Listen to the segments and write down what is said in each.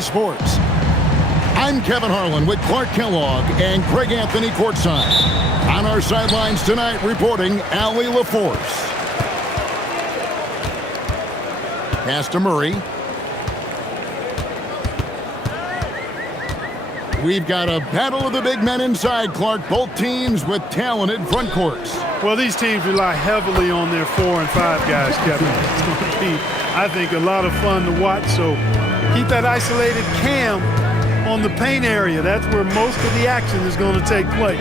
Sports. I'm Kevin Harlan with Clark Kellogg and Craig Anthony courtside. On our sidelines tonight reporting Allie LaForce. Pass to Murray. We've got a battle of the big men inside, Clark. Both teams with talented front courts. Well, these teams rely heavily on their 4 and 5 guys, Kevin. It's going to be, I think, a lot of fun to watch. So keep that isolated Cam on the paint area. That's where most of the action is going to take place.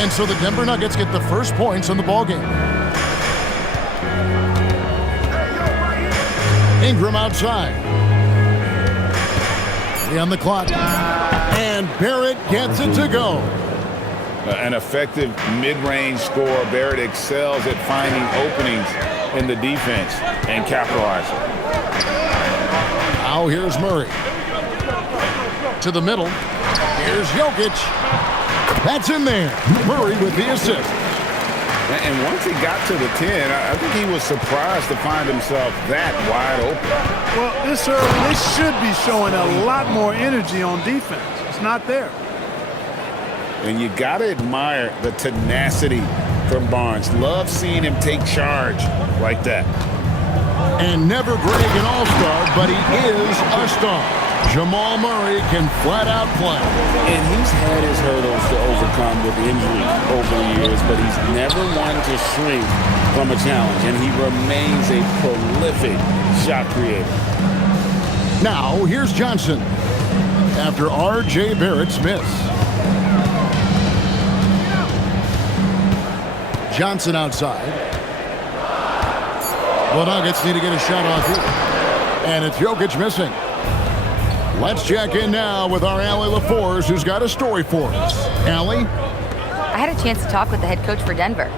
And so the Denver Nuggets get the first points in the ballgame. Ingram outside. 3 on the clock. And Barrett gets it to go. An effective mid-range scorer. Barrett excels at finding openings in the defense and capitalizing. Now here's Murray. To the middle. Here's Jokic. That's in there. Murray with the assist. And once he got to the 10, I think he was surprised to find himself that wide open. Well, this early, they should be showing a lot more energy on defense. It's not there. And you got to admire the tenacity from Barnes. Love seeing him take charge like that. And never Greg an all-star, but he is a star. Jamal Murray can flat out play. And he's had his hurdles to overcome with injury over the years, but he's never one to shrink from a challenge, and he remains a prolific shot creator. Now, here's Johnson after R.J. Barrett's miss. Johnson outside. The Nuggets need to get a shot off here. And it's Jokic missing. Let's check in now with our Allie LaForce, who's got a story for us. Allie? I had a chance to talk with the head coach for Denver.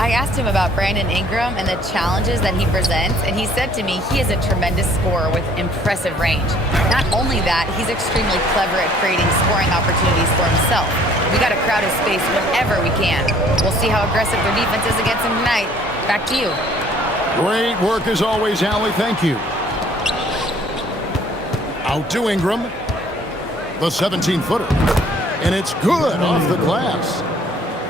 I asked him about Brandon Ingram and the challenges that he presents, and he said to me he is a tremendous scorer with impressive range. Not only that, he's extremely clever at creating scoring opportunities for himself. We got to crowd his space whenever we can. We'll see how aggressive their defense is against him tonight. Back to you. Great work as always, Allie. Thank you. Out to Ingram. The 17-footer. And it's good off the glass.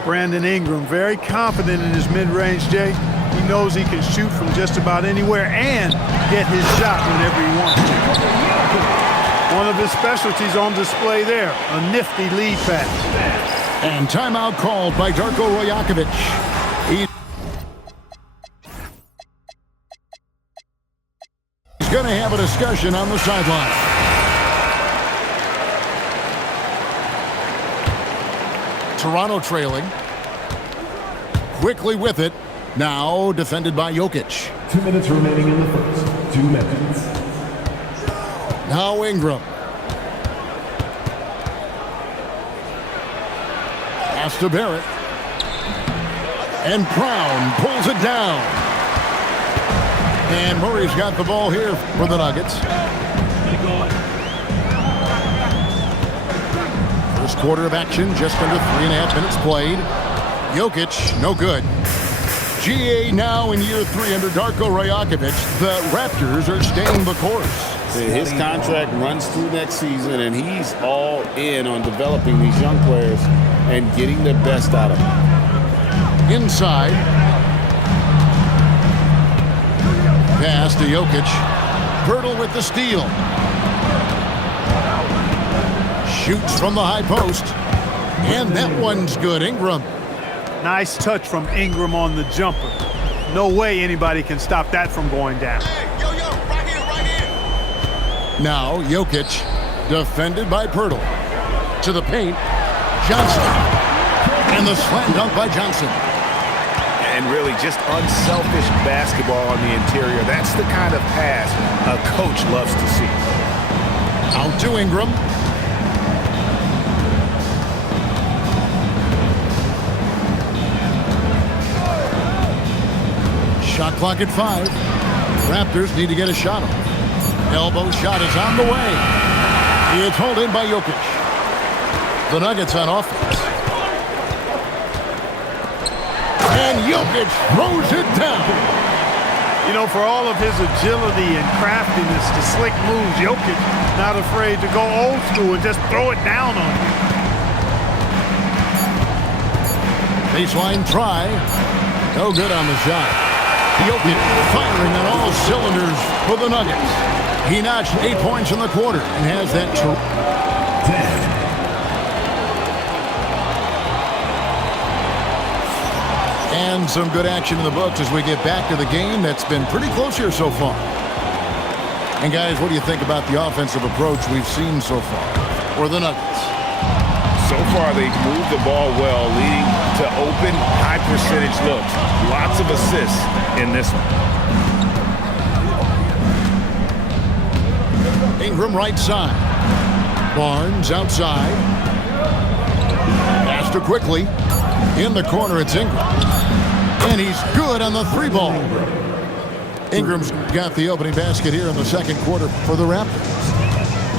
Brandon Ingram, very confident in his mid-range, Jay. He knows he can shoot from just about anywhere and get his shot whenever he wants to. One of his specialties on display there, a nifty lead pass. And timeout called by Darko Rajakovic. He's going to have a discussion on the sideline. Toronto trailing. Quickly with it. Now defended by Jokic. 2 minutes remaining in the first. 2 minutes. Now Ingram. Pass to Barrett. And Brown pulls it down. And Murray's got the ball here for the Nuggets. First quarter of action, just under 3.5 minutes played. Jokic, no good. GA now in year 3 under Darko Rajakovic. The Raptors are staying the course. His contract runs through next season, and he's all in on developing these young players and getting the best out of them. Inside. Pass to Jokic. Pirtle with the steal. Shoots from the high post. And that one's good. Ingram. Nice touch from Ingram on the jumper. No way anybody can stop that from going down. Now Jokic, defended by Pirtle. To the paint. Johnson. And the slam dunk by Johnson. And really just unselfish basketball on the interior. That's the kind of pass a coach loves to see. Out to Ingram. Shot clock at 5. Raptors need to get a shot off. Elbow shot is on the way. It's hauled in by Jokic. The Nuggets on offense. And Jokic throws it down. You know, for all of his agility and craftiness, the slick moves, Jokic not afraid to go old school and just throw it down on you. Baseline try. No good on the shot. Jokic firing on all cylinders for the Nuggets. He notched 8 points in the quarter and has that. And some good action in the books as we get back to the game that's been pretty close here so far. And guys, what do you think about the offensive approach we've seen so far for the Nuggets? So far, they've moved the ball well, leading to open, high-percentage looks. Lots of assists in this one. Ingram right side. Barnes outside. Pass to quickly. In the corner, it's Ingram. And he's good on the three ball. Ingram's got the opening basket here in the second quarter for the Raptors.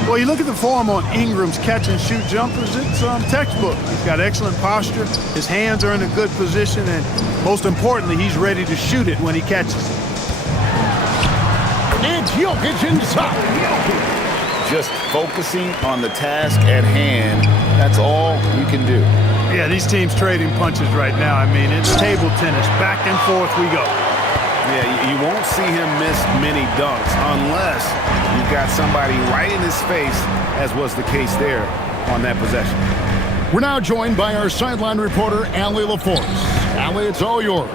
Well, you look at the form on Ingram's catch-and-shoot jumpers, it's textbook. He's got excellent posture. His hands are in a good position, and most importantly, he's ready to shoot it when he catches it. It's Jokic inside. Just focusing on the task at hand, that's all you can do. Yeah, these teams trading punches right now. I mean, it's table tennis. Back and forth we go. Yeah, you won't see him miss many dunks unless you've got somebody right in his face, as was the case there on that possession. We're now joined by our sideline reporter, Allie LaForce. Allie, it's all yours.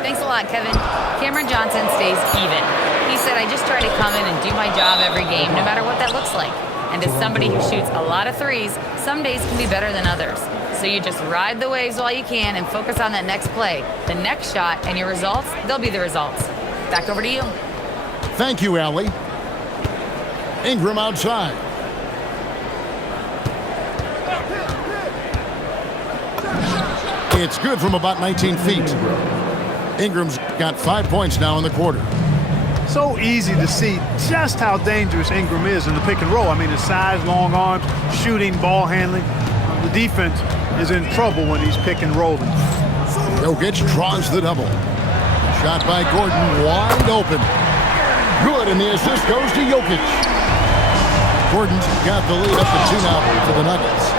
Thanks a lot, Kevin. Cameron Johnson stays even. He said, I just try to come in and do my job every game, no matter what that looks like. And as somebody who shoots a lot of threes, some days can be better than others. So you just ride the waves while you can and focus on that next play. The next shot and your results, they'll be the results. Back over to you. Thank you, Allie. Ingram outside. It's good from about 19 feet. Ingram's got 5 points now in the quarter. So easy to see just how dangerous Ingram is in the pick and roll. I mean, his size, long arms, shooting, ball handling. The defense is in trouble when he's pick and rolling. Jokic draws the double. Shot by Gordon, wide open. Good, and the assist goes to Jokic. Gordon's got the lead up to 2 now for the Nuggets.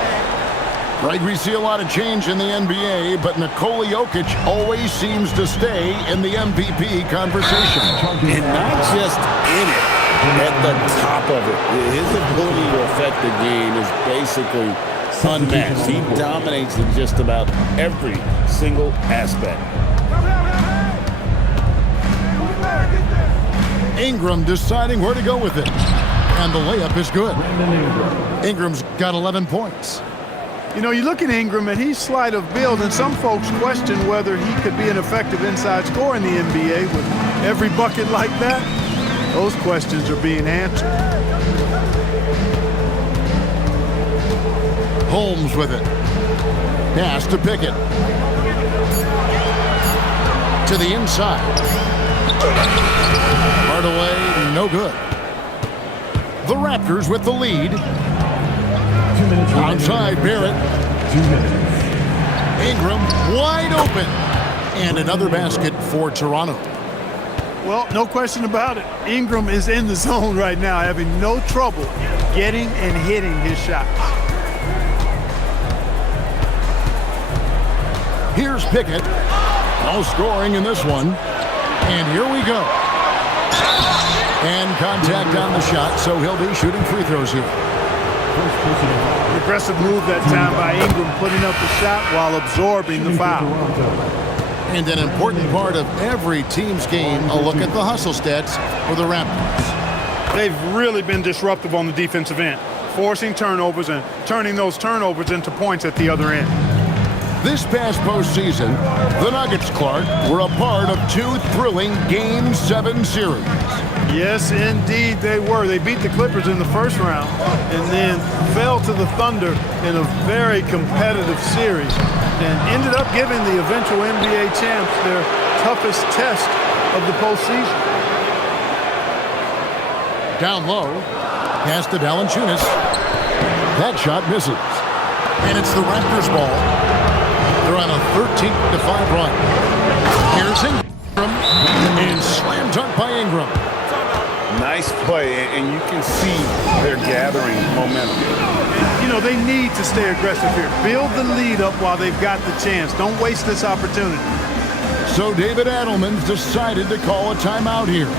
Right, we see a lot of change in the NBA, but Nikola Jokic always seems to stay in the MVP conversation. And not just in it, at the top of it. His ability to affect the game is basically unmatched. He dominates in just about every single aspect. Ingram deciding where to go with it. And the layup is good. Ingram's got 11 points. You know, you look at Ingram, and he's slight of build, and some folks question whether he could be an effective inside scorer in the NBA with every bucket like that. Those questions are being answered. Holmes with it. Pass to Pickett. To the inside. Hardaway, no good. The Raptors with the lead. 2 minutes. Outside Barrett. 2 minutes. Ingram wide open. And another basket for Toronto. Well, no question about it. Ingram is in the zone right now, having no trouble getting and hitting his shots. Here's Pickett. No scoring in this one. And here we go. And contact on the shot, so he'll be shooting free throws here. An aggressive move that time by Ingram, putting up the shot while absorbing the foul. And an important part of every team's game, a look at the hustle stats for the Raptors. They've really been disruptive on the defensive end, forcing turnovers and turning those turnovers into points at the other end. This past postseason, the Nuggets, Clark, were a part of 2 thrilling Game 7 series. Yes, indeed they were. They beat the Clippers in the first round and then fell to the Thunder in a very competitive series and ended up giving the eventual NBA champs their toughest test of the postseason. Down low, pass to Valanciunas. That shot misses. And it's the Raptors' ball. They're on a 13-5 run. Here's Ingram. And slam dunk by Ingram. Nice play, and you can see they're gathering momentum. You know, they need to stay aggressive here. Build the lead up while they've got the chance. Don't waste this opportunity. So David Adelman's decided to call a timeout here.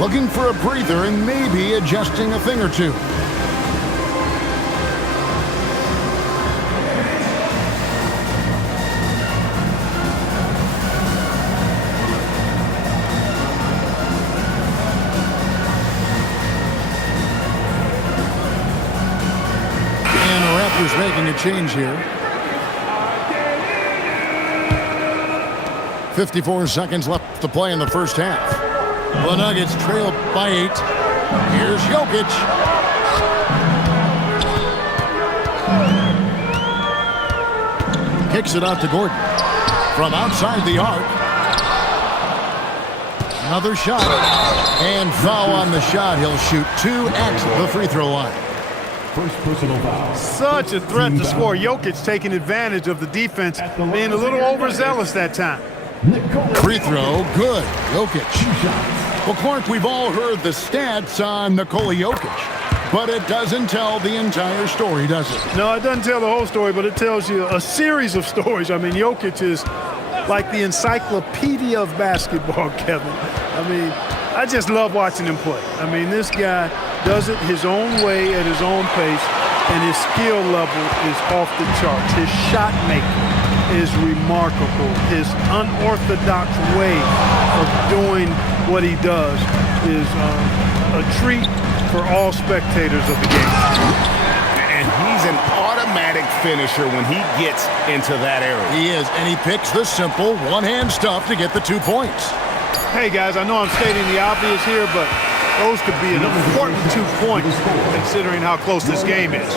Looking for a breather and maybe adjusting a thing or two. And the Raptors making a change here. 54 seconds left to play in the first half. The Nuggets trailed by 8. Here's Jokic. Kicks it out to Gordon. From outside the arc. Another shot. And foul on the shot. He'll shoot 2 at the free throw line. First personal foul. Such a threat to score. Jokic taking advantage of the defense, being a little overzealous that time. Free throw, good. Jokic. Well, Clark, we've all heard the stats on Nikola Jokic, but it doesn't tell the entire story, does it? No, it doesn't tell the whole story, but it tells you a series of stories. I mean, Jokic is like the encyclopedia of basketball, Kevin. I mean, I just love watching him play. I mean, this guy does it his own way at his own pace, and his skill level is off the charts. His shot making is remarkable. His unorthodox way of doing what he does is a treat for all spectators of the game. And he's an automatic finisher when he gets into that area. He is, and he picks the simple one-hand stuff to get the 2 points. Hey, guys, I know I'm stating the obvious here, but those could be an important 2 points considering how close this game is.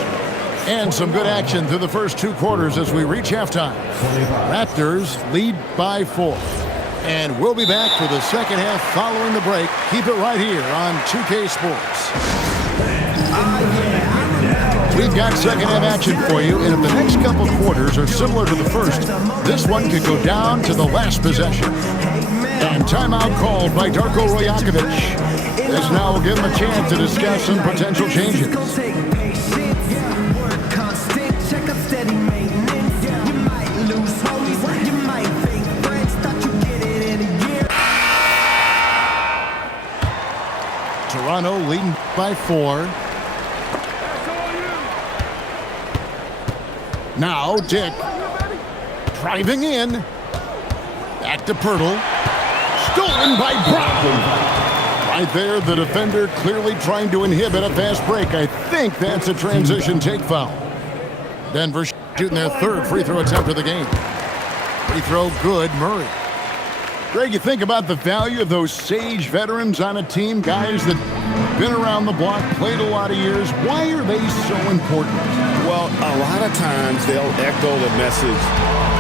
And some good action through the first 2 quarters as we reach halftime. Raptors lead by 4. And we'll be back for the second half following the break. Keep it right here on 2K Sports. We've got second half action for you, and if the next couple quarters are similar to the first, this one could go down to the last possession. And timeout called by Darko Rajakovic. This now will give him a chance to discuss some potential changes. Toronto leading by 4. Now Dick driving in. Back to Pirtle. Stolen by Brown. Right there, the defender clearly trying to inhibit a fast break. I think that's a transition take foul. Denver shooting their 3rd free throw attempt of the game. Free throw good, Murray. Greg, you think about the value of those sage veterans on a team, guys that been around the block, played a lot of years. Why are they so important? Well, a lot of times they'll echo the message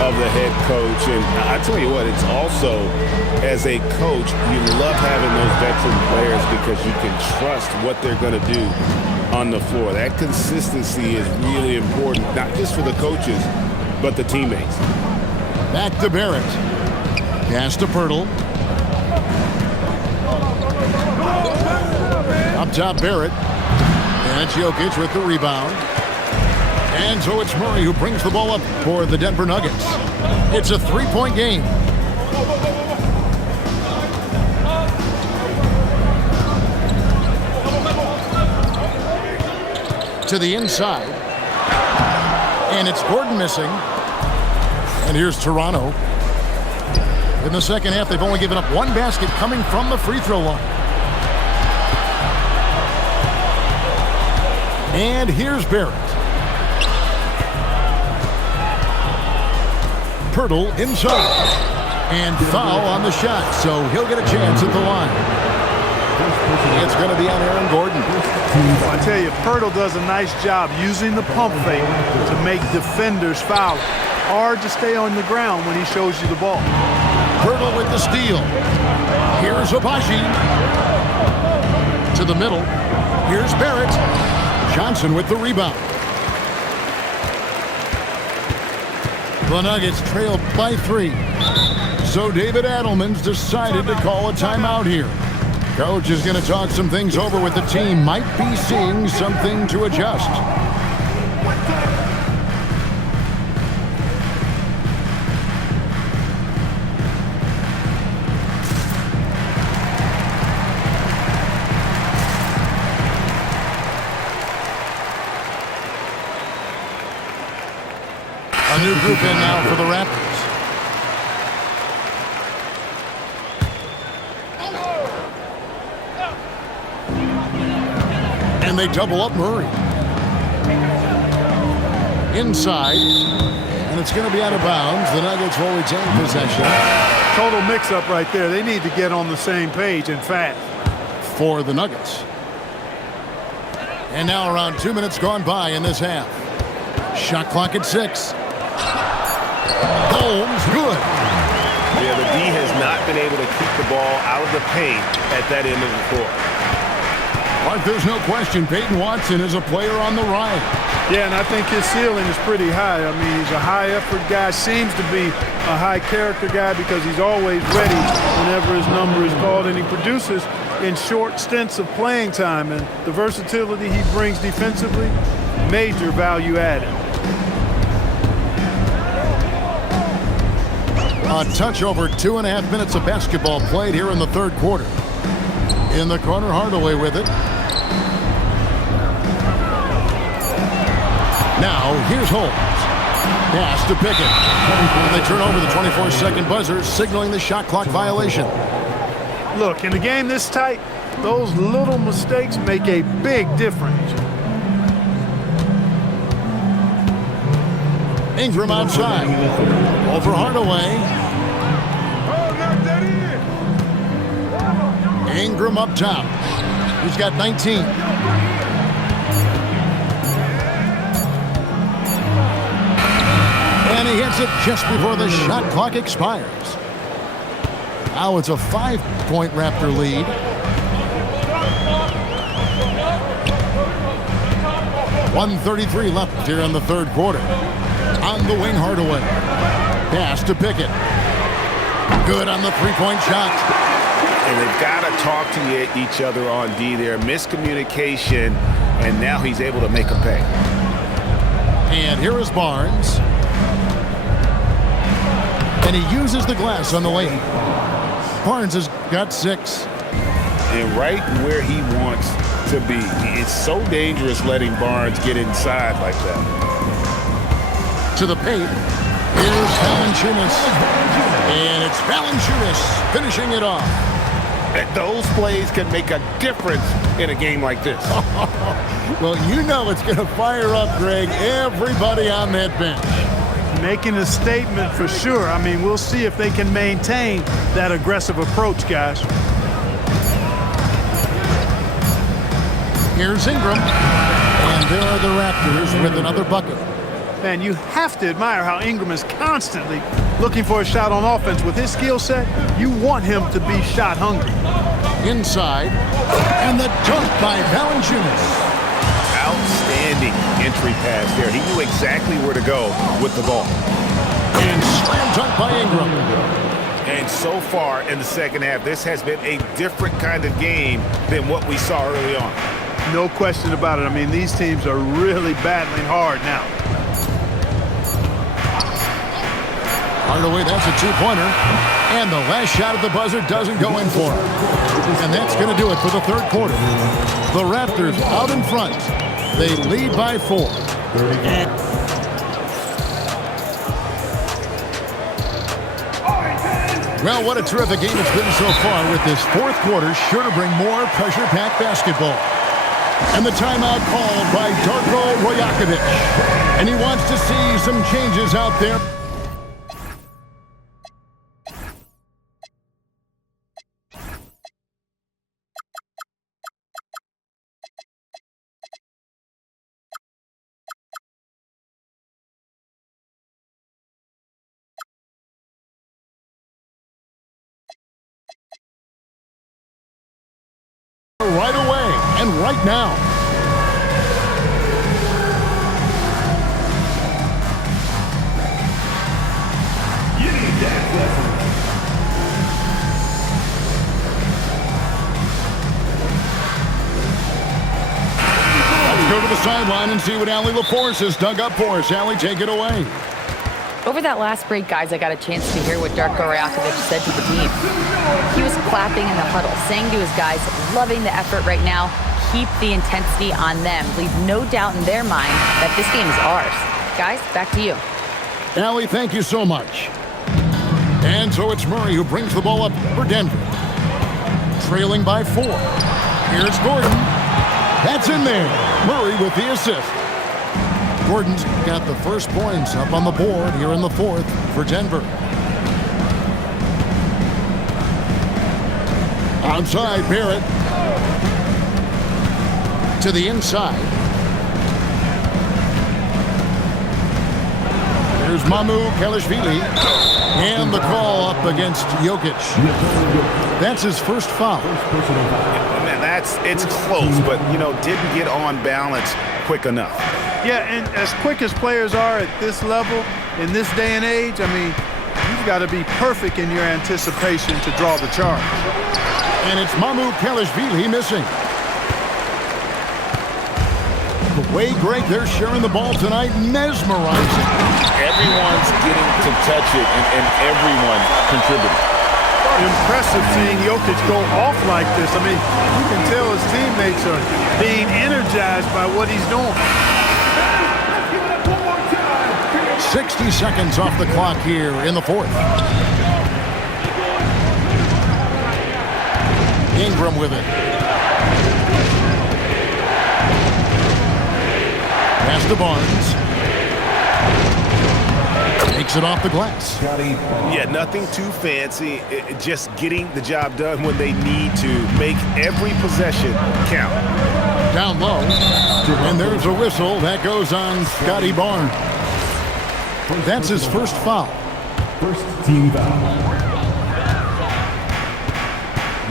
of the head coach. And I tell you what, it's also, as a coach, you love having those veteran players because you can trust what they're going to do on the floor. That consistency is really important, not just for the coaches, but the teammates. Back to Barrett. Pass to Pirtle. Up top, Barrett. And it's Jokic with the rebound. And so it's Murray who brings the ball up for the Denver Nuggets. It's a 3-point game. To the inside. And it's Gordon missing. And here's Toronto. In the second half, they've only given up 1 basket coming from the free throw line. And here's Barrett. Pirtle inside. And foul on the shot, so he'll get a chance at the line. It's going to be on Aaron Gordon. I tell you, Pirtle does a nice job using the pump fake to make defenders foul. Hard to stay on the ground when he shows you the ball. Pirtle with the steal. Here's Abaji. To the middle. Here's Barrett. Johnson with the rebound. The Nuggets trailed by 3. So David Adelman's decided to call a timeout here. Coach is going to talk some things over with the team. Might be seeing something to adjust. A new group in now for the Raptors. And they double up Murray. Inside. And it's going to be out of bounds. The Nuggets will retain possession. Total mix-up right there. They need to get on the same page and fast. For the Nuggets. And now around 2 minutes gone by in this half. Shot clock at 6. Holmes, good. Yeah, the D has not been able to keep the ball out of the paint at that end of the court. But there's no question Peyton Watson is a player on the rise. Yeah, and I think his ceiling is pretty high. I mean, he's a high-effort guy, seems to be a high-character guy because he's always ready whenever his number is called, and he produces in short stints of playing time. And the versatility he brings defensively, major value added. A touch over 2.5 minutes of basketball played here in the third quarter. In the corner, Hardaway with it. Now, here's Holmes. Pass to Pickett. And they turn over the 24-second buzzer, signaling the shot clock violation. Look, in a game this tight, those little mistakes make a big difference. Ingram outside. Over Hardaway. Ingram up top. He's got 19. And he hits it just before the shot clock expires. Now it's a 5-point Raptor lead. .133 left here in the third quarter. On the wing, Hardaway. Pass to Pickett. Good on the three-point shot. And they've got to talk to each other on D there. Miscommunication, and now he's able to make a pay. And here is Barnes. And he uses the glass on the lane. Barnes has got 6. And right where he wants to be. It's so dangerous letting Barnes get inside like that. To the paint. Here's Valanciunas. And it's Valanciunas finishing it off. Those plays can make a difference in a game like this. Well, you know it's going to fire up, Greg, everybody on that bench. Making a statement for sure. I mean, we'll see if they can maintain that aggressive approach, guys. Here's Ingram. And there are the Raptors with another bucket. Man, you have to admire how Ingram is constantly looking for a shot on offense. With his skill set, you want him to be shot hungry. Inside. And the dunk by Valanciunas. Outstanding entry pass there. He knew exactly where to go with the ball. And slam dunk by Ingram. And so far in the second half, this has been a different kind of game than what we saw early on. No question about it. I mean, these teams are really battling hard now. Hardaway, that's a two-pointer. And the last shot at the buzzer doesn't go in for him. And that's going to do it for the third quarter. The Raptors out in front. They lead by 4. Well, what a terrific game it's been so far, with this fourth quarter sure to bring more pressure-packed basketball. And the timeout called by Darko Rajakovic. And he wants to see some changes out there. Right away and right now. the sideline and see what Allie LaForce has dug up for us. Allie, take it away. Over that last break, guys, I got a chance to hear what Darko Rajakovic said to the team. He was clapping in the huddle, saying to his guys, loving the effort right now, keep the intensity on them. Leave no doubt in their mind that this game is ours. Guys, back to you. Allie, thank you so much. And so it's Murray who brings the ball up for Denver. Trailing by 4. Here's Gordon. That's in there. Murray with the assist. Gordon's got the first points up on the board here in the 4th for Denver. Outside, Barrett. To the inside. Here's Mamu Kelishvili. And the call up against Jokic. That's his first foul. Man, it's close, but, didn't get on balance quick enough. Yeah, and as quick as players are at this level, in this day and age, I mean, you've got to be perfect in your anticipation to draw the charge. And it's Mamu Kelishvili missing. The way, Greg, they're sharing the ball tonight, mesmerizing. Everyone's getting to touch it, and everyone contributing. Impressive seeing Jokic go off like this. I mean, you can tell his teammates are being energized by what he's doing. 60 seconds off the clock here in the 4th. Ingram with it. Pass to Barnes. Takes it off the glass. Yeah, nothing too fancy. Just getting the job done when they need to. Make every possession count. Down low. And there's a whistle. That goes on Scotty Barnes. That's his first foul. First team foul.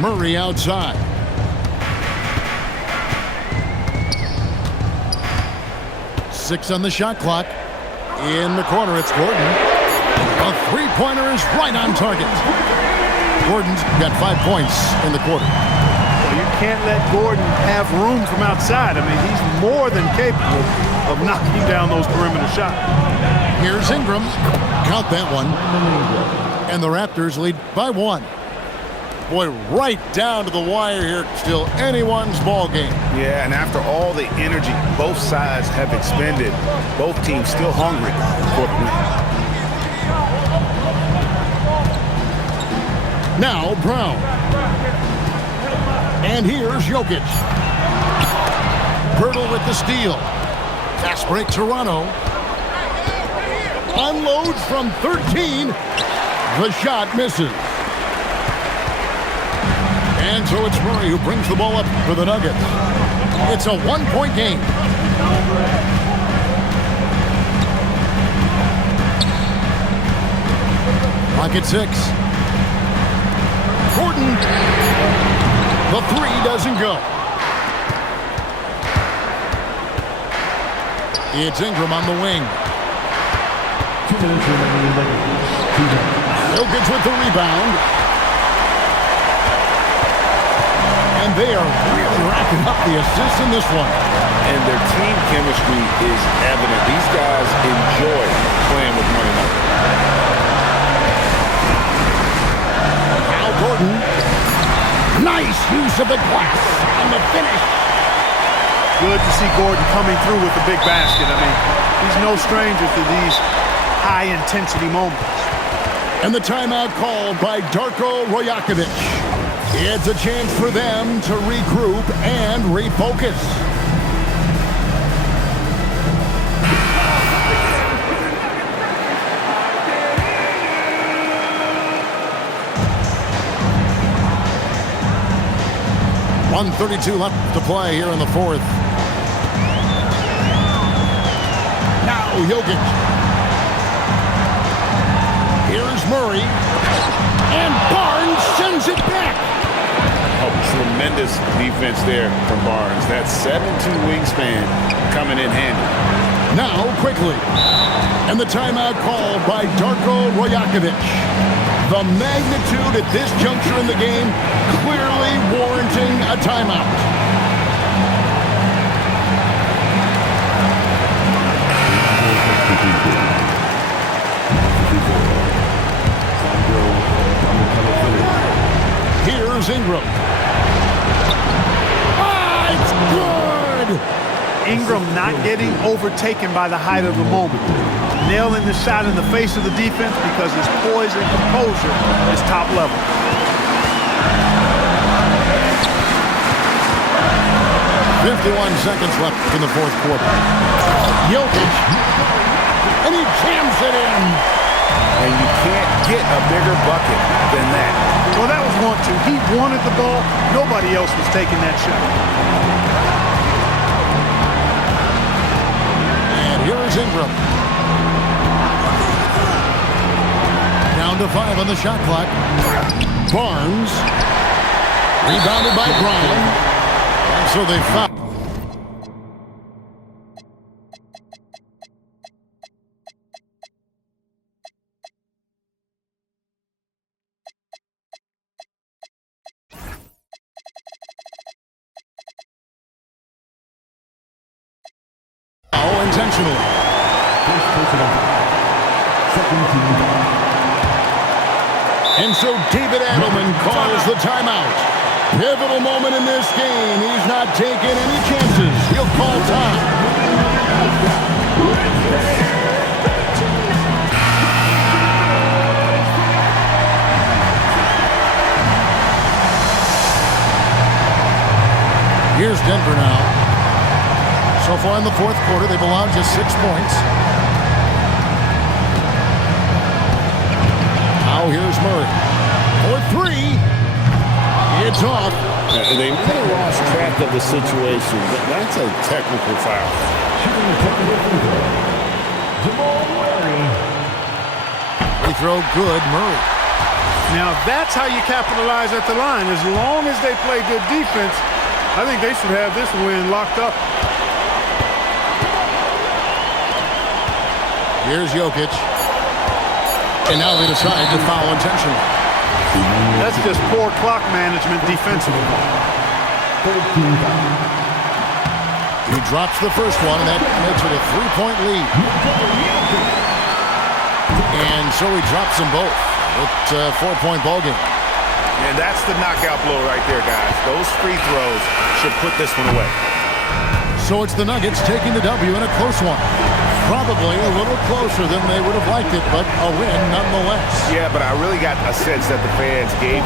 Murray outside. Six on the shot clock. In the corner, it's Gordon. A three-pointer is right on target. Gordon's got 5 points in the quarter. Well, you can't let Gordon have room from outside. I mean, he's more than capable of knocking down those perimeter shots. Here's Ingram. Count that one. And the Raptors lead by 1. Boy, right down to the wire here. Still anyone's ball game. Yeah, and after all the energy both sides have expended, both teams still hungry for the win. Now Brown. And here's Jokic. Pirtle with the steal. Fast break Toronto. Unloads from 13. The shot misses. And so it's Murray who brings the ball up for the Nuggets. It's a 1-point game. Pocket 6. Gordon. The 3 doesn't go. It's Ingram on the wing. 2 minutes remaining. Jokic with the rebound. And they are really racking up the assists in this one. And their team chemistry is evident. These guys enjoy playing with one another. Al Gordon. Nice use of the glass on the finish. Good to see Gordon coming through with the big basket. I mean, he's no stranger to these high-intensity moments. And the timeout called by Darko Rajakovic. It's a chance for them to regroup and refocus. .132 left to play here in the 4th. Now Jokic. Here's Murray. And Barnes sends it back. Oh, tremendous defense there from Barnes. That 7'2" wingspan coming in handy. Now quickly. And the timeout called by Darko Rajakovic. The magnitude at this juncture in the game clearly warranting a timeout. Ingram not getting overtaken by the height of the moment. Nailing the shot in the face of the defense because his poise and composure is top level. 51 seconds left in the fourth quarter. Jokic, and he jams it in. And you can't get a bigger bucket than that. Well, that was 1-2. He wanted the ball. Nobody else was taking that shot. And here is Ingram. Down to 5 on the shot clock. Barnes. Rebounded by Bryant. And so they foul. Intentionally. First personal foul. Second team foul. And so David Adelman calls the timeout. Pivotal moment in this game. He's not taking any chances. He'll call time. Here's Denver now. So far in the fourth quarter, they've allowed just 6 points. Now here's Murray. For 3. It's off. They might have lost track of the situation. That's a technical foul. Shooting a technical free throw. Jamal Murray. Free throw good, Murray. Now, that's how you capitalize at the line. As long as they play good defense, I think they should have this win locked up. Here's Jokic. And now they decide to foul intentionally. That's just poor clock management defensively. Third team foul. He drops the first one, and that makes it a 3-point lead. And so he drops them both. It's a 4-point ball game. And that's the knockout blow right there, guys. Those free throws should put this one away. So it's the Nuggets taking the W in a close one. Probably a little closer than they would have liked it, but a win nonetheless. Yeah, but I really got a sense that the fans gave